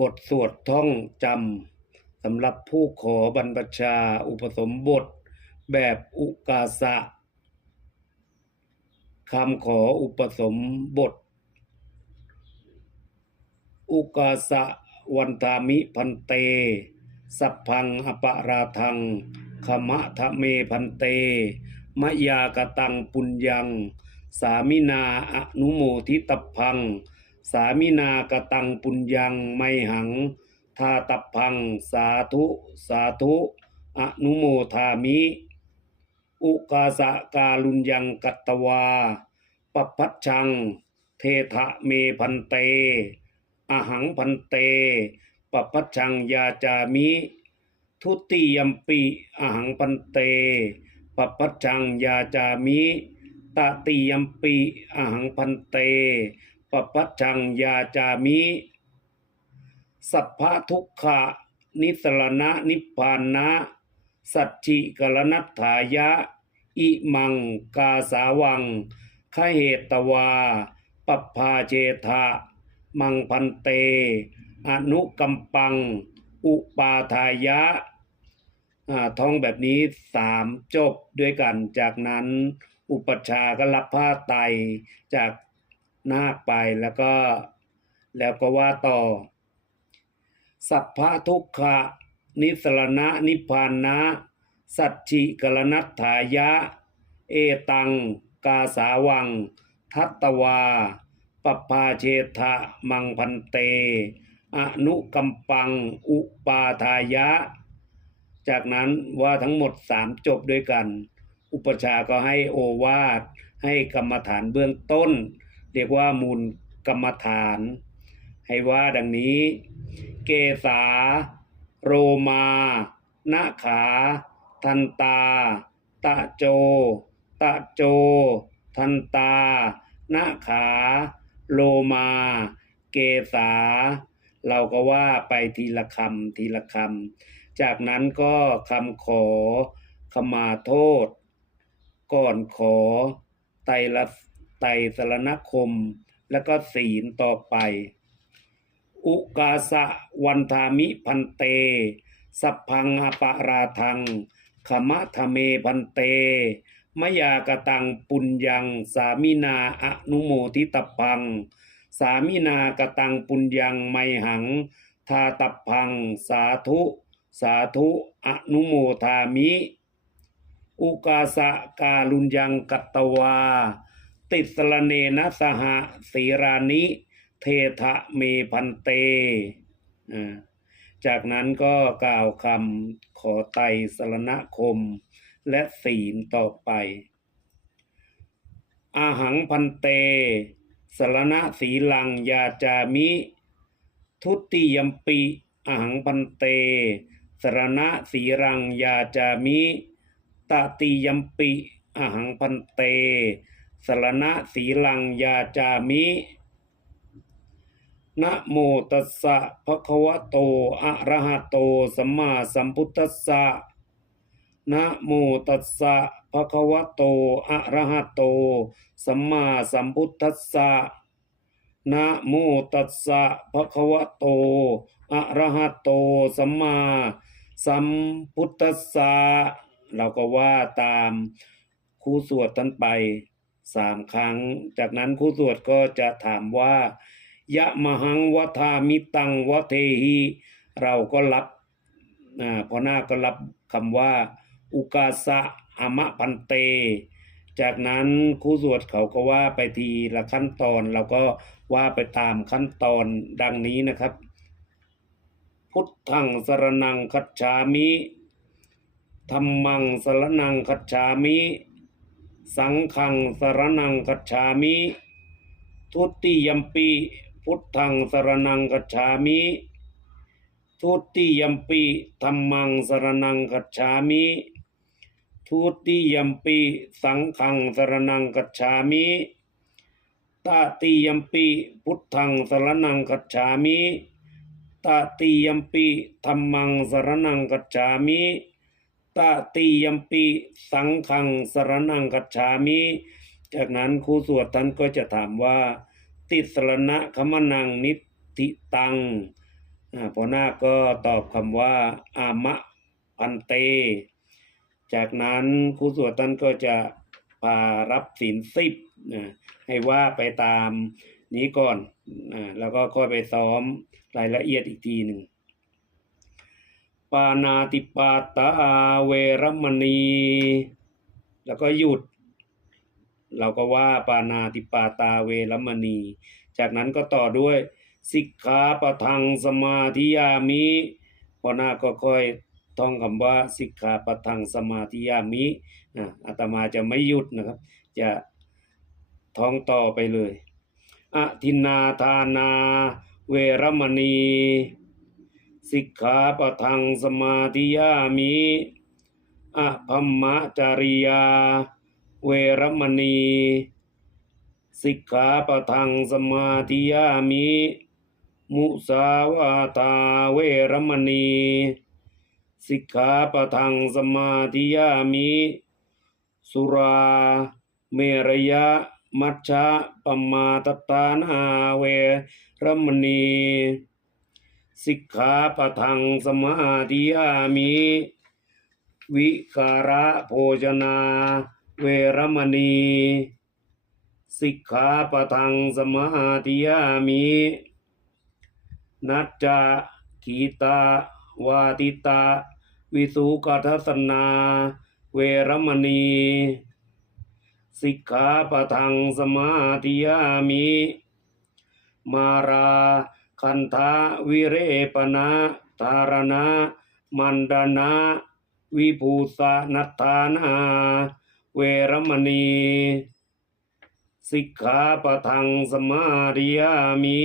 บทสวดท่องจำสำหรับผู้ขอบรรพชาอุปสมบท แบบอุกาสะคำขออุปสมบท อุกาสะวันทามิพันเต สัพพังอปาราทังขมะทะเมพันเต มะยากตังปุญญัง สามินาอนุโมทิตพัง สามินากตังปุญญังไมหัง ทาตพัง สาธุสาธุอนุโมทามิ อุกาสะกาลุญยังกัตตวาปปัชชัง เททะเมพันเต อหังพันเตปปัชชังยาจามิ ทุติยมปิอหังพันเตปปัชชังยาจามิตติยมปิอหังพันเต ปปัชชังยาจามิ สัพพะทุกขะนิสรณะนิพพานะ สัจจิกรณัตถายะ อิมังกาสาวังขเหตวาปปภาเจทะมังพันเต อนุกัมปัง อุปาทายะท่องแบบนี้สามจบด้วยกัน จากนั้นอุปชาก็รับผ้าไต จาก นาคไปแล้วก็แล้วก็ว่าต่อ สัพพะทุกขะนิสรณะนิพานะ สัจฉิกรณัตถายะ เอตัง กาสาวัง ทัตตวาปปาเชทะมังพันเต อนุกัมปัง อุปาทายะ จากนั้นว่าทั้งหมดสามจบด้วยกัน อุปชาก็ให้โอวาทให้กรรมฐานเบื้องต้น เรียกว่ามูลกรรมฐาน ให้ว่าดังนี้ เกษา โรมานาขา ทันตา ตะโจ ตะโจ ทันตานาขา โลมา เกษา เราก็ว่าไปทีละคำทีละคำ จากนั้นก็คำขอขมาโทษ ก่อนขอไตระ ไตรสรณคม แล้วก็ศีลต่อไป อุกาสะวันทามิพันเต สัพพังอปาราทังขมะทะเมพันเต มยากตังปุญญัง สามินาอนุโมทิตพัง สามินากตังปุญญังไมหัง ทาตพัง สาธุ สาธุอนุโมทามิ อุกาสะกาลุญยังกัตตวา ติสรเนนะสหสีรานิ เททะเมพันเตอ่าจากนั้นก็กล่าวคำขอไตสรณคม และศีลต่อไป อาหังพันเต สรณะสีลังยาจามิ ทุติยมปิอาหังพันเต สรณะสีรังยาจามิ ตติยมปิอาหังพันเต สรณะสีลังยาจามินะโมตัสสะภะคะวะโต อะระหะโต สัมมาสัมพุทธัสสะนะโมตัสสะภะคะวะโต อะระหะโต สัมมาสัมพุทธัสสะนะโมตัสสะภะคะวะโต อะระหะโต สัมมาสัมพุทธัสสะเราก็ว่าตามครูสวดท่านไป สามครั้ง จากนั้นครูสวดก็จะถามว่ายะมหังวทามิตังวเทหิเราก็รับอ่าพอหน้าก็รับคำว่า อุกาสะอมะพันเต จากนั้นครูสวดเขาก็ว่าไปทีละขั้นตอนเราก็ว่าไปตามขั้นตอนดังนี้นะครับ พุทธังสรนังคัจฉามิธรรมังสรนังคัจฉามิ สังฆังสรนังคัจฉามิ ทุติยมปีพุทธังสรนังคัจฉามิ ทุติยมปีธรรมังสรนังคัจฉามิ ทุติยมปีสังฆังสรนังคัจฉามิตติยมปีพุทธังสรนังคัจฉามิตติยมปีธรรมังสรนังคัจฉามิ ตติยมปีสังฆังสรนังคัจฉามิ จากนั้นครูสวดท่านก็จะถามว่า ติสรณะคมนังนิติตังอ่าพอนาก็ตอบคำว่า อามะพันเต จากนั้นครูสวดท่านก็จะพารับศีลสิบให้ว่าไปตามนี้ก่อน แล้วก็ค่อยไปซ้อมรายละเอียดอีกทีหนึ่ง ปานาติปาตาเวรมณี แล้วก็หยุด เราก็ว่าปานาติปาตาเวรมณี จากนั้นก็ต่อด้วยสิกขาปะทังสมาธิยามิพอหน้าก็ค่อยท่องคำว่าสิกขาปะทังสมาธิยามิอะอาตมาจะไม่หยุดนะครับ จะท่องต่อไปเลยอะทินนาทานาเวรมณี สิกขาปะทังสมาธิยามิอะพัมมะจาริยา เวรมณี สิกขาปะทังสมาธิยามิ มุสาวาตาเวรมณี สิกขาปะทังสมาธิยามิ สุราเมรยะมัชฌะปมาตตานาเวรมณี สิกขาปะทังสมาธิยามิวิการะโภชนา เวรมณี สิกขาปะทังสมาธิยามินัจจขีตาวาติตา วิสุกัทสนา เวรมณี สิกขาปะทังสมาธิยามิ มารา คันธาวิเรปนะธารณะมันดานะวิภูสานัตานาเวรมณีสิกขาปทังสมาธิยามิ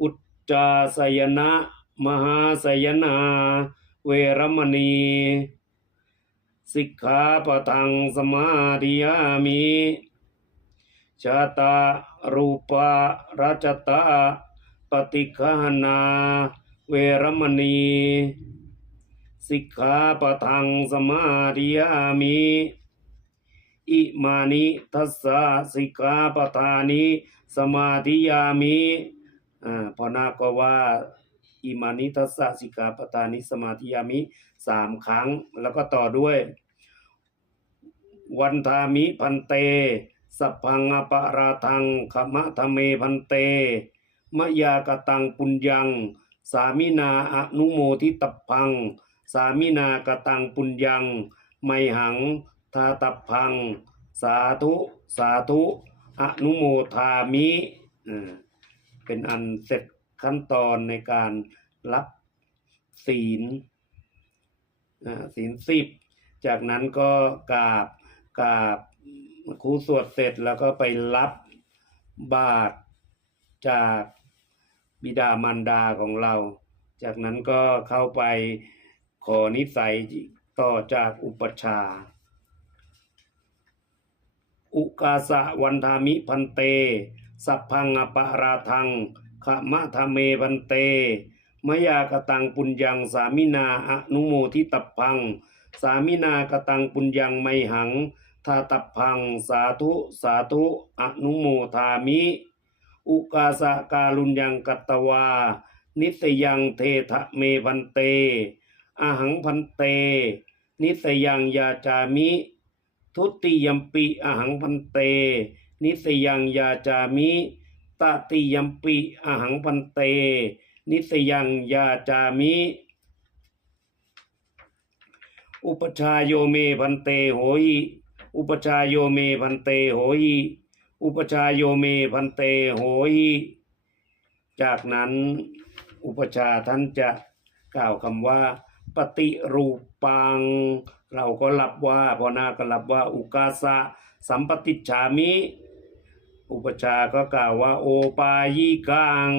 อุจจาสยนะมหาสยนาเวรมณีสิกขาปทังสมาธิยามิ ชาตารูปาราชตาปฏิคหนา เวรมณี สิกขาปทังสมาธิยามิอิมานิทัสสะสิกขาปทานิสมาธิยามิอ่าพอนาก็ว่าอิมานิทัสสะสิกขาปทานิสมาธิยามิสามครั้ง แล้วก็ต่อด้วย วันทามิพันเต สัพพังอปะราทังขมะทะเมพันเต มะยากตังปุญญัง สามินาอนุโมทิตพัง สามินากตังปุญญัง ไมหังทาตัพพัง สาธุสาธุอนุโมทามิอ่าเป็นอันเสร็จขั้นตอนในการรับศีลอ่าศีลสิบจากนั้นก็กราบกราบ ครูสวดเสร็จแล้วก็ไปรับบาตรจากบิดามารดาของเรา จากนั้นก็เข้าไปขอนิสัยต่อจากอุปชา อุกาสะวันทามิพันเต สัพพังอปาราทังขมะทเมพันเต มยากตังปุญญังสามินาอนุโมทิตพพัง สามินากตังปุญญังไมหัง ทาตัพพังสาธุสาธุอนุโมทามิ อุกาสะกาลุญยังกัตวา นิสยังเททะเมพันเตอหังพันเต นิสยังยาจามิ ทุติยมปิอหังพันเต นิสยังยาจามิตติยมปิอหังพันเต นิสยังยาจามิอุปชายโยเมพันเตโหหิ อุปชายโยเมพันเตโหหิอุปชายโยเมพันเตโหหิจากนั้นอุปชาท่านจะกล่าวคำว่า ปฏิรูปัง เราก็รับว่าพอนาก็รับว่า อุกาสะสัมปติจามิ อุปชาก็กล่าวว่า โอปายิกัง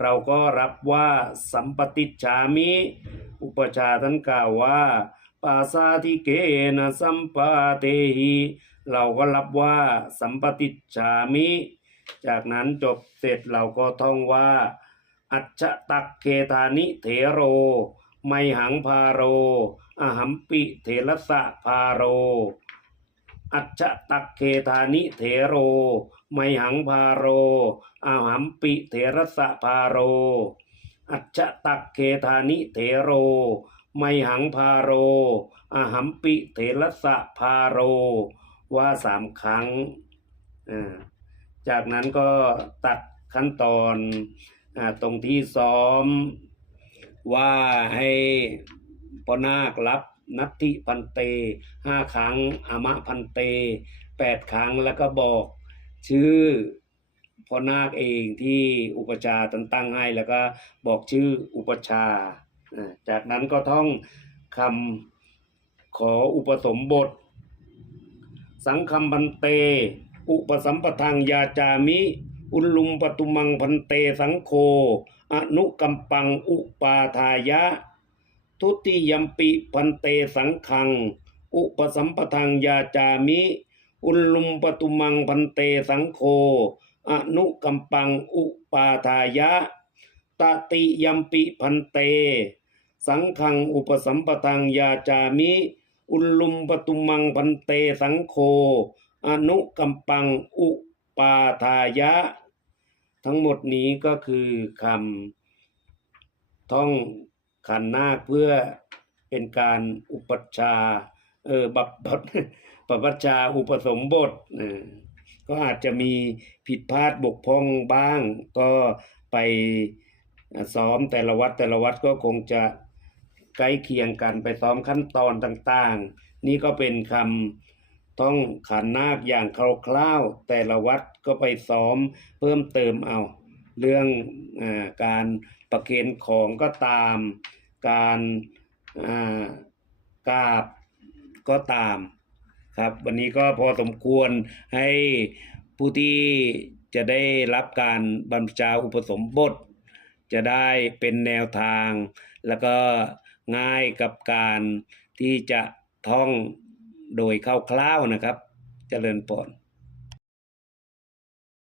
เราก็รับว่าสัมปติจามิ อุปชาท่านกล่าวว่า ปาสาธิเกนะสัมปาเตหิเราก็รับว่าสัมปติจฉามิ จากนั้นจบเสร็จเราก็ท่องว่า อัจฉตักเคธานิเถโร ไมหังพาโร อหัมปิเถรสะพาโร อัจฉตักเคธานิเถโร ไมหังพาโร อหัมปิเถรสะพาโร อัจฉตักเคธานิเถโร ไมหังพาโรอหัมปิเถรสะพาโร ว่าสามครั้ง จากนั้นก็ตัดขั้นตอนอตรงที่ซ้อม ว่าให้พนาครับนัตติพันเตห้าครั้งอามะพันเตแปดครั้งแล้วก็บอกชื่อพ่อนาคเองที่อุปชาตั้งตั้งให้แล้วก็บอกชื่ออุปชา จากนั้นก็ท่องคำขออุปสมบท สังคมพันเต อุปสัมปทังยาจามิ อุลลุมปตุมังพันเตสังโฆอนุกัมปังอุปาทายะ ทุติยมปิพันเตสังขัง อุปสัมปทังยาจามิ อุลลุมปตุมังพันเตสังโฆอนุกัมปังอุปาทายะตติยมปิพันเต สังขังอุปสัมปทังยาจามิ อุลลุมปตุมังพันเตสังโฆอนุกัมปังอุปาทายะ ทั้งหมดนี้ก็คือคำท่องขันนาคเพื่อเป็นการอุปชาเออบับบับปปัชฌาย์อุปสมบทเออก็อาจจะมีผิดพลาดบกพร่องบ้าง ก็ไปซ้อมแต่ละวัดแต่ละวัดก็คงจะ ใกล้เคียงกันไปซ้อมขั้นตอนต่างๆ นี่ก็เป็นคำต้องขันนาคอย่างคร่าวๆแต่ละวัดก็ไปซ้อมเพิ่มเติมเอา เรื่องอการประเคนของก็ตาม การกราบก็ตามครับ วันนี้ก็พอสมควรให้ผู้ที่จะได้รับการบรรพชาอุปสมบท จะได้เป็นแนวทางแล้วก็ ง่ายกับการที่จะท่องโดยคร่าวๆนะครับ เจริญพร